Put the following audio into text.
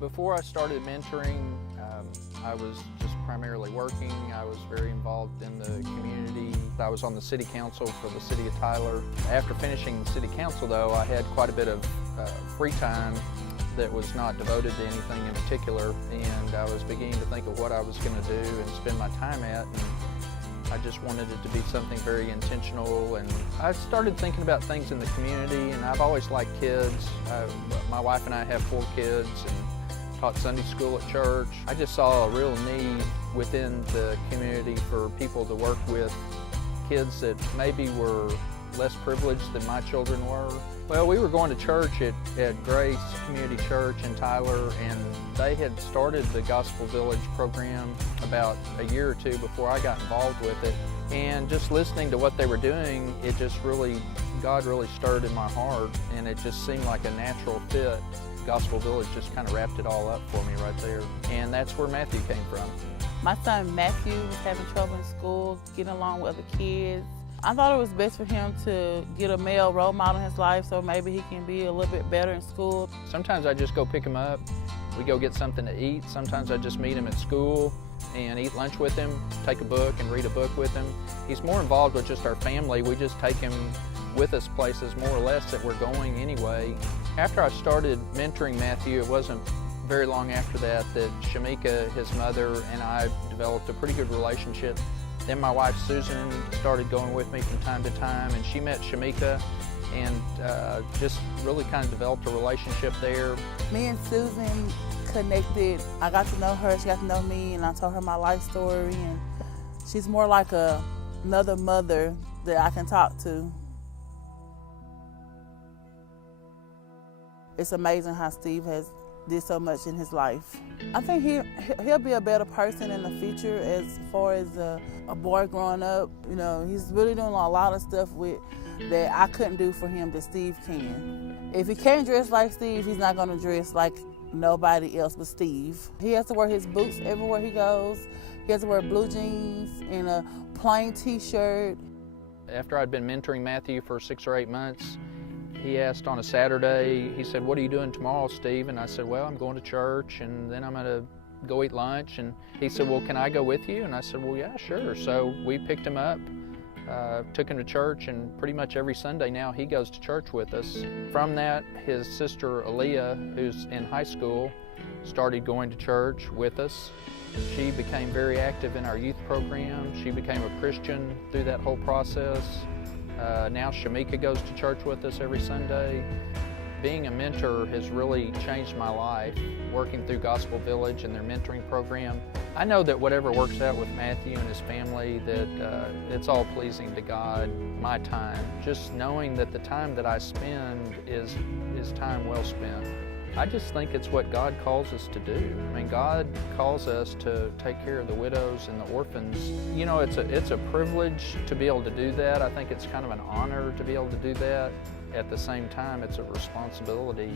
Before I started mentoring, I was just primarily working. I was very involved in the community. I was on the city council for the city of Tyler. After finishing the city council though, I had quite a bit of free time that was not devoted to anything in particular, and I was beginning to think of what I was going to do and spend my time at. And I just wanted it to be something very intentional, and I started thinking about things in the community, and I've always liked kids. My wife and I have 4 kids and taught Sunday school at church. I just saw a real need within the community for people to work with kids that maybe were less privileged than my children were. Well, we were going to church at Grace Community Church in Tyler, and they had started the Gospel Village program about a year or 2 before I got involved with it. And just listening to what they were doing, it just really, God really stirred in my heart, and it just seemed like a natural fit. Gospel Village just kind of wrapped it all up for me right there. And that's where Matthew came from. My son Matthew was having trouble in school, getting along with other kids. I thought it was best for him to get a male role model in his life so maybe he can be a little bit better in school. Sometimes I just go pick him up. We go get something to eat. Sometimes I just meet him at school and eat lunch with him, take a book and read a book with him. He's more involved with just our family. We just take him with us places more or less that we're going anyway. After I started mentoring Matthew, it wasn't very long after that Shamika, his mother, and I developed a pretty good relationship. Then my wife Susan started going with me from time to time, and she met Shamika and just really kind of developed a relationship there. Me and Susan connected. I got to know her, she got to know me, and I told her my life story, and she's more like another mother that I can talk to. It's amazing how Steve has did so much in his life. I think he'll be a better person in the future as far as a boy growing up. You know, he's really doing a lot of stuff that I couldn't do for him that Steve can. If he can't dress like Steve, he's not gonna dress like nobody else but Steve. He has to wear his boots everywhere he goes. He has to wear blue jeans and a plain t-shirt. After I'd been mentoring Matthew for 6 or 8 months, he asked on a Saturday, he said, "What are you doing tomorrow, Steve?" And I said, "Well, I'm going to church and then I'm going to go eat lunch." And he said, "Well, can I go with you?" And I said, "Well, yeah, sure." So we picked him up, took him to church, and pretty much every Sunday now he goes to church with us. From that, his sister Aaliyah, who's in high school, started going to church with us. She became very active in our youth program. She became a Christian through that whole process. Now Shamika goes to church with us every Sunday. Being a mentor has really changed my life, working through Gospel Village and their mentoring program. I know that whatever works out with Matthew and his family, that it's all pleasing to God, my time. Just knowing that the time that I spend is time well spent. I just think it's what God calls us to do. I mean, God calls us to take care of the widows and the orphans. You know, it's a privilege to be able to do that. I think it's kind of an honor to be able to do that. At the same time, it's a responsibility.